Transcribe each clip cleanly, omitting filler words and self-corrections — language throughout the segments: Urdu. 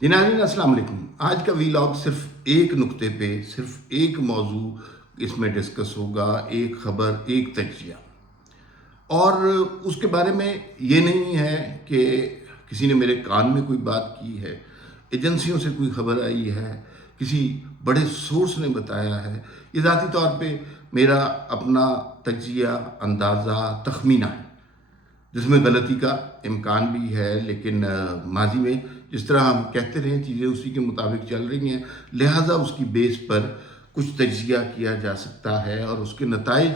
جی ناظرین السلام علیکم. آج کا ویلاگ صرف ایک نقطے پہ صرف ایک موضوع اس میں ڈسکس ہوگا، ایک خبر، ایک تجزیہ. اور اس کے بارے میں یہ نہیں ہے کہ کسی نے میرے کان میں کوئی بات کی ہے، ایجنسیوں سے کوئی خبر آئی ہے، کسی بڑے سورس نے بتایا ہے. یہ ذاتی طور پہ میرا اپنا تجزیہ، اندازہ، تخمینہ ہے جس میں غلطی کا امکان بھی ہے، لیکن ماضی میں جس طرح ہم کہتے رہے چیزیں اسی کے مطابق چل رہی ہیں، لہٰذا اس کی بیس پر کچھ تجزیہ کیا جا سکتا ہے اور اس کے نتائج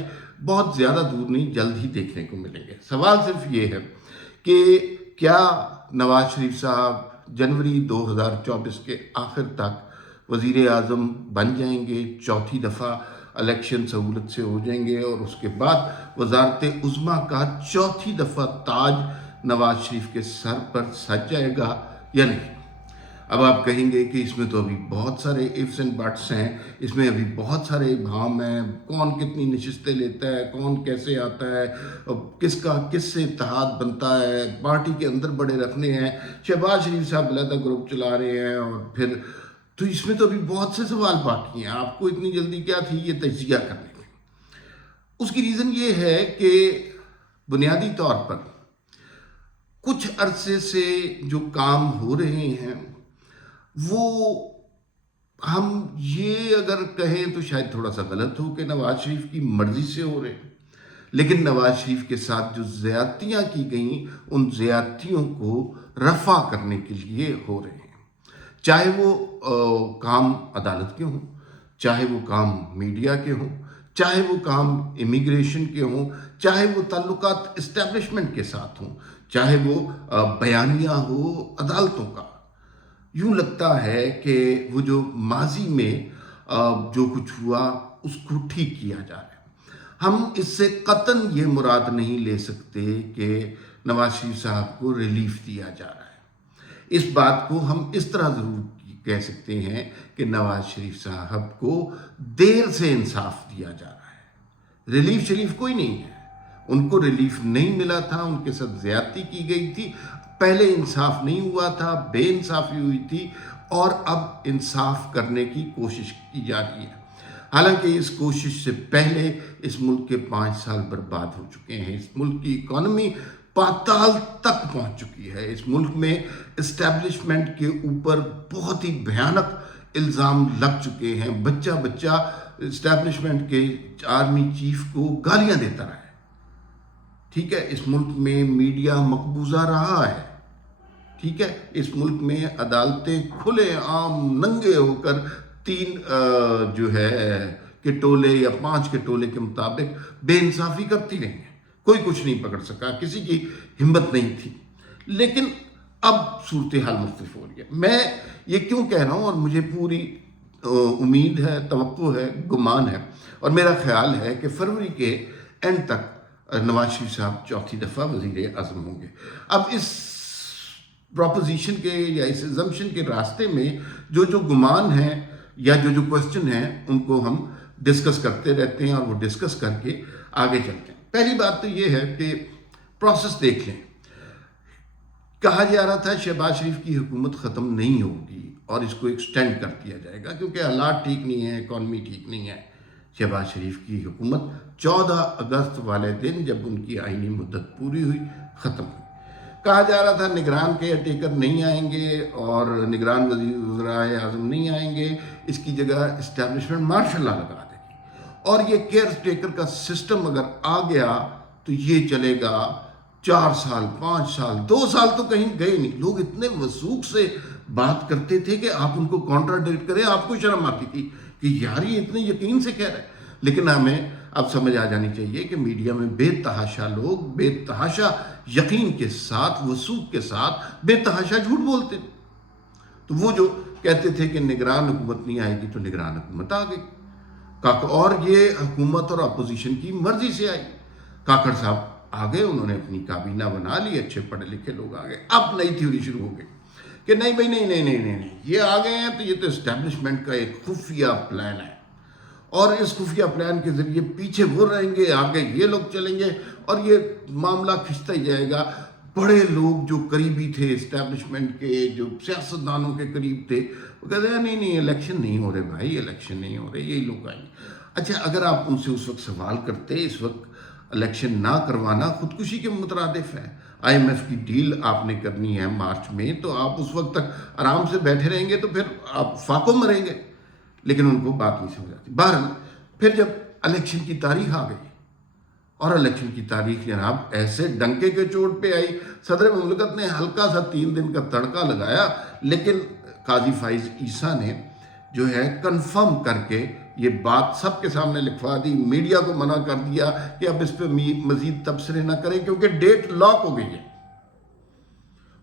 بہت زیادہ دور نہیں، جلد ہی دیکھنے کو ملیں گے. سوال صرف یہ ہے کہ کیا نواز شریف صاحب جنوری 2024 کے آخر تک وزیر اعظم بن جائیں گے، چوتھی دفعہ الیکشن سہولت سے ہو جائیں گے اور اس کے بعد وزارت عظمیٰ کا چوتھی دفعہ تاج نواز شریف کے سر پر سج جائے گا یا نہیں؟ اب آپ کہیں گے کہ اس میں تو ابھی بہت سارے ifs اینڈ بٹس ہیں، اس میں ابھی بہت سارے ابہام ہیں، کون کتنی نشستیں لیتا ہے، کون کیسے آتا ہے، کس کا کس سے اتحاد بنتا ہے، پارٹی کے اندر بڑے رکھنے ہیں، شہباز شریف صاحب علیحدہ گروپ چلا رہے ہیں، اور پھر تو اس میں تو ابھی بہت سے سوال باقی ہیں. آپ کو اتنی جلدی کیا تھی یہ تجزیہ کرنے کی؟ اس کی ریزن یہ ہے کہ بنیادی طور پر کچھ عرصے سے جو کام ہو رہے ہیں وہ ہم یہ اگر کہیں تو شاید تھوڑا سا غلط ہو کہ نواز شریف کی مرضی سے ہو رہے ہیں، لیکن نواز شریف کے ساتھ جو زیادتیاں کی گئیں ان زیادتیوں کو رفع کرنے کے لیے ہو رہے ہیں. چاہے وہ کام عدالت کے ہوں، چاہے وہ کام میڈیا کے ہوں، چاہے وہ کام امیگریشن کے ہوں، چاہے وہ تعلقات اسٹیبلشمنٹ کے ساتھ ہوں، چاہے وہ بیانیہ ہو عدالتوں کا. یوں لگتا ہے کہ وہ جو ماضی میں جو کچھ ہوا اس کو ٹھیک کیا جا رہا ہے. ہم اس سے قطعاً یہ مراد نہیں لے سکتے کہ نواز شریف صاحب کو ریلیف دیا جا رہا ہے. اس بات کو ہم اس طرح ضرور کہہ سکتے ہیں کہ نواز شریف صاحب کو دیر سے انصاف دیا جا رہا ہے. ریلیف شریف کوئی نہیں ہے، ان کو ریلیف نہیں ملا تھا، ان کے ساتھ زیادتی کی گئی تھی، پہلے انصاف نہیں ہوا تھا، بے انصافی ہوئی تھی، اور اب انصاف کرنے کی کوشش کی جا رہی ہے. حالانکہ اس کوشش سے پہلے اس ملک کے 5 سال برباد ہو چکے ہیں. اس ملک کی اکانومی پاتال تک پہنچ چکی ہے. اس ملک میں اسٹیبلشمنٹ کے اوپر بہت ہی بھیانک الزام لگ چکے ہیں. بچہ بچہ اسٹیبلشمنٹ کے آرمی چیف کو گالیاں دیتا رہا ہے. ٹھیک ہے، اس ملک میں میڈیا مقبوضہ رہا ہے. ٹھیک ہے، اس ملک میں عدالتیں کھلے عام ننگے ہو کر 3 جو ہے کہ ٹولے یا 5 کے ٹولے کے مطابق بے انصافی کرتی رہی ہیں. کوئی کچھ نہیں پکڑ سکا، کسی کی ہمت نہیں تھی. لیکن اب صورتحال مختلف ہو رہی ہے. میں یہ کیوں کہہ رہا ہوں، اور مجھے پوری امید ہے، توقع ہے، گمان ہے، اور میرا خیال ہے کہ فروری کے اینڈ تک نواز شریف صاحب چوتھی دفعہ وزیر اعظم ہوں گے. اب اس پروپوزیشن کے یا اس ایزمپشن کے راستے میں جو گمان ہیں یا جو کوسچن ہیں ان کو ہم ڈسکس کرتے رہتے ہیں اور وہ ڈسکس کر کے آگے چلتے ہیں. پہلی بات تو یہ ہے کہ پروسیس دیکھ لیں. کہا جا رہا تھا شہباز شریف کی حکومت ختم نہیں ہوگی اور اس کو ایکسٹینڈ کر دیا جائے گا کیونکہ حالات ٹھیک نہیں ہیں، اکانومی ٹھیک نہیں ہے. شہباز شریف کی حکومت 14 اگست والے دن جب ان کی آئینی مدت پوری ہوئی ختم ہوئی. کہا جا رہا تھا نگران کیئر ٹیکر نہیں آئیں گے اور نگران وزرائے اعظم نہیں آئیں گے، اس کی جگہ اسٹیبلشمنٹ مارشل لا لگا دے گی. اور یہ کیئر ٹیکر کا سسٹم اگر آ گیا تو یہ چلے گا 4 سال، 5 سال، 2 سال تو کہیں گئے نہیں. لوگ اتنے وثوق سے بات کرتے تھے کہ آپ ان کو کانٹراڈکٹ کریں، آپ کو شرم آتی تھی کہ یار یہ اتنے یقین سے کہہ رہے ہیں. لیکن ہمیں اب سمجھ آ جانی چاہیے کہ میڈیا میں بے تحاشا لوگ بے تحاشا یقین کے ساتھ، وثوق کے ساتھ بے تحاشا جھوٹ بولتے. تو وہ جو کہتے تھے کہ نگران حکومت نہیں آئے گی تو نگران حکومت آ گئی. اور یہ حکومت اور اپوزیشن کی مرضی سے آئی. کاکڑ صاحب آ گئے، انہوں نے اپنی کابینہ بنا لی، اچھے پڑھے لکھے لوگ آ گئے. اب نئی تھیوری شروع ہو گئی کہ نہیں بھائی، نہیں، یہ آ گئے ہیں تو یہ تو اسٹیبلشمنٹ کا ایک خفیہ پلان ہے، اور اس خفیہ پلان کے ذریعے پیچھے وہ رہیں گے، آگے یہ لوگ چلیں گے، اور یہ معاملہ کھنچتا ہی جائے گا. بڑے لوگ جو قریبی تھے اسٹیبلشمنٹ کے، جو سیاستدانوں کے قریب تھے، وہ کہتے ہیں نہیں نہیں الیکشن نہیں ہو رہے بھائی، الیکشن نہیں ہو رہے، یہی لوگ آئیں گے۔ اچھا، اگر آپ ان سے اس وقت سوال کرتے، اس وقت الیکشن نہ کروانا خودکشی کے مترادف ہے، آئی ایم ایف کی ڈیل آپ نے کرنی ہے مارچ میں، تو آپ اس وقت تک آرام سے بیٹھے رہیں گے تو پھر آپ فاقوں مریں گے، لیکن ان کو بات نہیں سمجھ آتی۔ بہرحال پھر جب الیکشن کی تاریخ آ گئی، اور الیکشن کی تاریخ جناب ایسے ڈنکے کے چوٹ پہ آئی، صدر مملکت نے ہلکا سا 3 دن کا تڑکا لگایا، لیکن قاضی فائز عیسیٰ نے جو ہے کنفرم کر کے یہ بات سب کے سامنے لکھوا دی، میڈیا کو منع کر دیا کہ اب اس پہ مزید تبصرے نہ کریں کیونکہ ڈیٹ لاک ہو گئی ہے،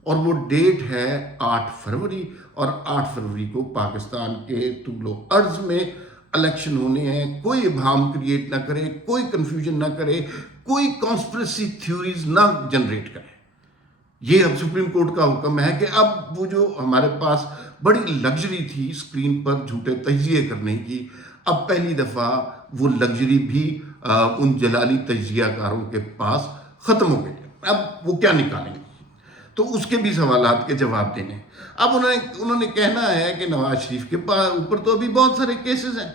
اور وہ ڈیٹ ہے 8 فروری، اور 8 فروری کو پاکستان کے طول و عرض میں الیکشن ہونے ہیں۔ کوئی ابہام کریٹ نہ کرے، کوئی کنفیوژن نہ کرے، کوئی کانسپریسی تھیوریز نہ جنریٹ کرے۔ یہ اب سپریم کورٹ کا حکم ہے کہ اب وہ جو ہمارے پاس بڑی لگژری تھی اسکرین پر جھوٹے تجزیے کرنے کی، اب پہلی دفعہ وہ لگژری بھی ان جلالی تجزیہ کاروں کے پاس ختم ہو گئی ہے۔ اب وہ کیا نکالیں گے؟ تو اس کے بھی سوالات کے جواب دینے۔ اب انہوں نے کہنا ہے کہ نواز شریف کے اوپر تو ابھی بہت سارے کیسز ہیں،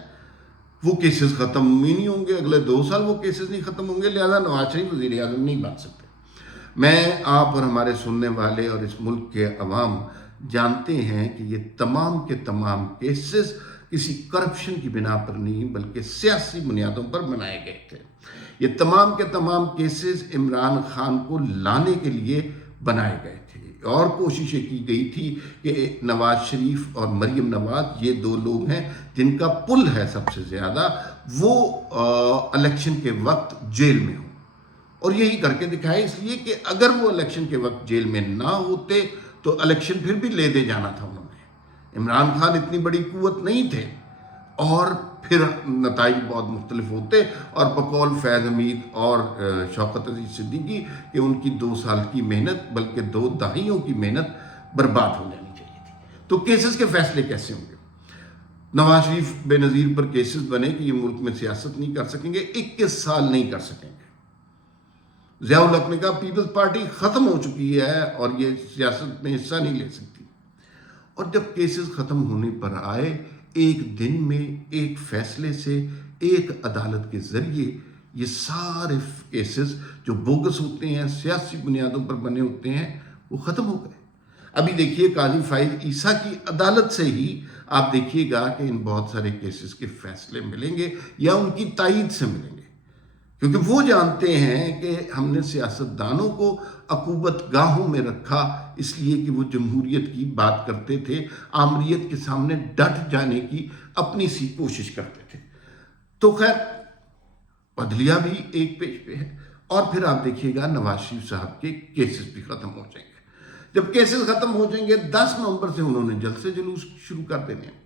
وہ کیسز ختم ہی نہیں ہوں گے، اگلے 2 سال وہ کیسز نہیں ختم ہوں گے، لہذا نواز شریف وزیر اعظم نہیں بن سکتے۔ میں، آپ اور ہمارے سننے والے اور اس ملک کے عوام جانتے ہیں کہ یہ تمام کے تمام کیسز کسی کرپشن کی بنا پر نہیں بلکہ سیاسی بنیادوں پر بنائے گئے تھے۔ یہ تمام کے تمام کیسز عمران خان کو لانے کے لیے بنائے گئے تھے، اور کوششیں کی گئی تھی کہ نواز شریف اور مریم نواز، یہ 2 لوگ ہیں جن کا پل ہے سب سے زیادہ، وہ الیکشن کے وقت جیل میں ہوں، اور یہی کر کے دکھائے، اس لیے کہ اگر وہ الیکشن کے وقت جیل میں نہ ہوتے تو الیکشن پھر بھی لے دے جانا تھا انہوں نے۔ عمران خان اتنی بڑی قوت نہیں تھے، اور پھر نتائج بہت مختلف ہوتے، اور بقول فیض حمید اور شوکت عزیز صدیقی کہ ان کی 2 سال کی محنت بلکہ 2 دہائیوں کی محنت برباد ہو جانی چاہیے تھی۔ تو کیسز کے فیصلے کیسے ہوں گے؟ نواز شریف بے نظیر پر کیسز بنے کہ یہ ملک میں سیاست نہیں کر سکیں گے، 21 سال نہیں کر سکیں گے۔ ضیاء الحق نے کہا پیپلز پارٹی ختم ہو چکی ہے اور یہ سیاست میں حصہ نہیں لے سکتی، اور جب کیسز ختم ہونے پر آئے، ایک دن میں ایک فیصلے سے، ایک عدالت کے ذریعے یہ سارے کیسز جو بوگس ہوتے ہیں، سیاسی بنیادوں پر بنے ہوتے ہیں، وہ ختم ہو گئے۔ ابھی دیکھیے قاضی فائز عیسیٰ کی عدالت سے ہی آپ دیکھیے گا کہ ان بہت سارے کیسز کے فیصلے ملیں گے یا ان کی تائید سے ملیں گے، کیونکہ وہ جانتے ہیں کہ ہم نے سیاستدانوں کو عقوبت گاہوں میں رکھا اس لیے کہ وہ جمہوریت کی بات کرتے تھے، آمریت کے سامنے ڈٹ جانے کی اپنی سی کوشش کرتے تھے۔ تو خیر، عدلیہ بھی ایک پیج پہ ہے، اور پھر آپ دیکھیے گا نواز شریف صاحب کے کیسز بھی ختم ہو جائیں گے۔ جب کیسز ختم ہو جائیں گے، 10 نومبر سے انہوں نے جلسے جلوس شروع کر دینے ہیں۔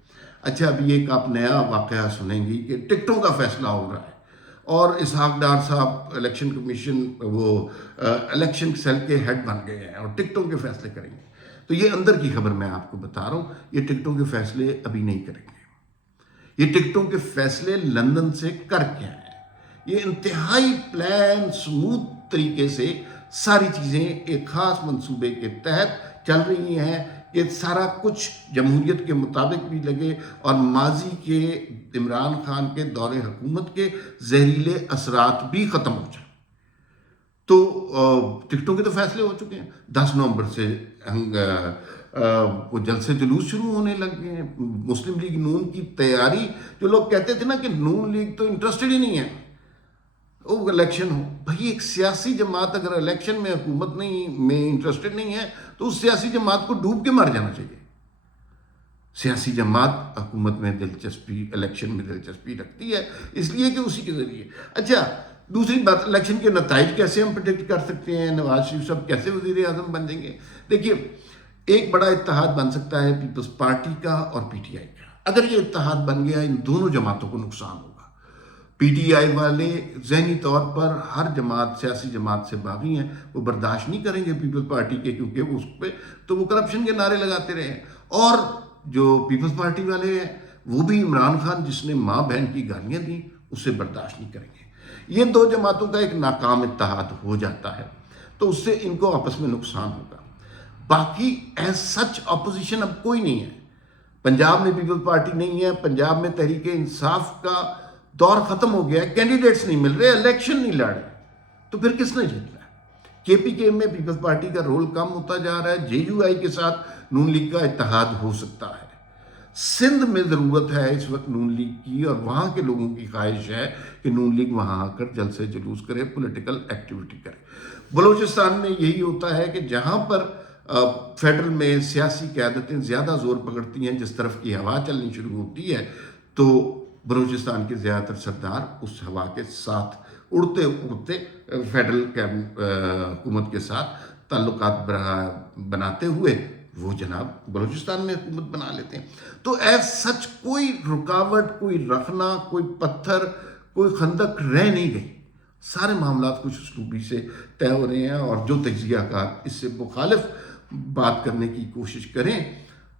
اچھا، ابھی ایک آپ نیا واقعہ سنیں گی کہ ٹکٹوں کا فیصلہ ہو رہا ہے، اور اسحاق ڈار صاحب الیکشن کمیشن، وہ الیکشن سیل کے ہیڈ بن گئے ہیں اور ٹکٹوں کے فیصلے کریں گے۔ تو یہ اندر کی خبر میں آپ کو بتا رہا ہوں، یہ ٹکٹوں کے فیصلے ابھی نہیں کریں گے، یہ ٹکٹوں کے فیصلے لندن سے کر کے آئے ہیں۔ یہ انتہائی پلان سموتھ طریقے سے ساری چیزیں ایک خاص منصوبے کے تحت چل رہی ہیں کہ سارا کچھ جمہوریت کے مطابق بھی لگے اور ماضی کے عمران خان کے دور حکومت کے زہریلے اثرات بھی ختم ہو جائیں۔ تو ٹکٹوں کے تو فیصلے ہو چکے ہیں، 10 نومبر سے وہ جلسے جلوس شروع ہونے لگ گئے ہیں۔ مسلم لیگ نون کی تیاری، جو لوگ کہتے تھے نا کہ نون لیگ تو انٹرسٹڈ ہی نہیں ہے وہ الیکشن ہو، بھائی ایک سیاسی جماعت اگر الیکشن میں حکومت میں انٹرسٹڈ نہیں ہے تو اس سیاسی جماعت کو ڈوب کے مر جانا چاہیے۔ سیاسی جماعت حکومت میں دلچسپی، الیکشن میں دلچسپی رکھتی ہے، اس لیے کہ اسی کے ذریعے۔ اچھا، دوسری بات، الیکشن کے نتائج کیسے ہم پریڈکٹ کر سکتے ہیں؟ نواز شریف صاحب کیسے وزیر اعظم بن جائیں گے؟ دیکھیے، ایک بڑا اتحاد بن سکتا ہے پیپلز پارٹی کا اور پی ٹی آئی کا۔ اگر یہ اتحاد بن گیا، ان دونوں جماعتوں کو نقصان ہوگا۔ پی ٹی آئی والے ذہنی طور پر ہر جماعت، سیاسی جماعت سے باغی ہیں، وہ برداشت نہیں کریں گے پیپلز پارٹی کے، کیونکہ وہ اس پہ تو وہ کرپشن کے نعرے لگاتے رہے ہیں، اور جو پیپلز پارٹی والے ہیں وہ بھی عمران خان جس نے ماں بہن کی گالیاں دیں اسے برداشت نہیں کریں گے۔ یہ 2 جماعتوں کا ایک ناکام اتحاد ہو جاتا ہے۔ تو اس سے ان کو آپس میں نقصان ہوگا. باقی ایز سچ اپوزیشن اب کوئی نہیں ہے. پنجاب میں پیپلز پارٹی نہیں ہے, پنجاب میں تحریک انصاف کا دور ختم ہو گیا ہے, کینڈیڈیٹس نہیں مل رہے, الیکشن نہیں لڑ رہے, تو پھر کس نے جیتنا ہے؟ کے پی کے میں پیپلز پارٹی کا رول کم ہوتا جا رہا ہے, جے یو آئی کے ساتھ نون لیگ کا اتحاد ہو سکتا ہے. سندھ میں ضرورت ہے اس وقت نون لیگ کی, اور وہاں کے لوگوں کی خواہش ہے کہ نون لیگ وہاں آ کر جلسے جلوس کرے, پولیٹیکل ایکٹیویٹی کرے. بلوچستان میں یہی ہوتا ہے کہ جہاں پر فیڈرل میں سیاسی قیادتیں زیادہ زور پکڑتی ہیں, جس طرف کی ہوا چلنی شروع ہوتی ہے, تو بلوچستان کے زیادہ تر سردار اس ہوا کے ساتھ اڑتے اڑتے فیڈرل حکومت کے ساتھ تعلقات بناتے ہوئے وہ جناب بلوچستان میں حکومت بنا لیتے ہیں. تو ایز سچ کوئی رکاوٹ, کوئی رخنا, کوئی پتھر, کوئی خندق رہ نہیں گئی. سارے معاملات کچھ اسلوبی سے طے ہو رہے ہیں, اور جو تجزیہ کار اس سے مخالف بات کرنے کی کوشش کریں,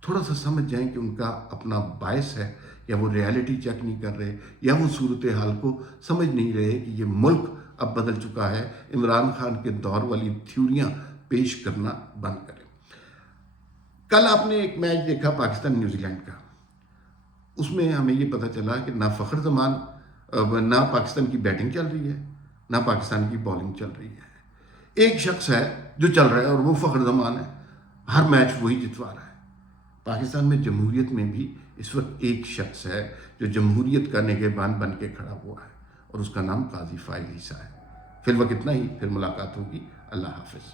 تھوڑا سا سمجھ جائیں کہ ان کا اپنا باعث ہے, یا وہ ریالٹی چیک نہیں کر رہے, یا وہ صورتحال کو سمجھ نہیں رہے کہ یہ ملک اب بدل چکا ہے. عمران خان کے دور والی تھیوریاں پیش کرنا بند کریں. کل آپ نے ایک میچ دیکھا پاکستان نیوزی لینڈ کا, اس میں ہمیں یہ پتہ چلا کہ نہ فخر زمان, نہ پاکستان کی بیٹنگ چل رہی ہے, نہ پاکستان کی بالنگ چل رہی ہے. ایک شخص ہے جو چل رہا ہے, اور وہ فخر زمان ہے. ہر میچ وہی جتوا رہا ہے. پاکستان میں جمہوریت میں بھی اس وقت ایک شخص ہے جو جمہوریت کا نگہبان بن کے کھڑا ہوا ہے, اور اس کا نام قاضی فائز عیسیٰ ہے. فی الوقت اتنا ہی, پھر ملاقات ہوگی. اللہ حافظ.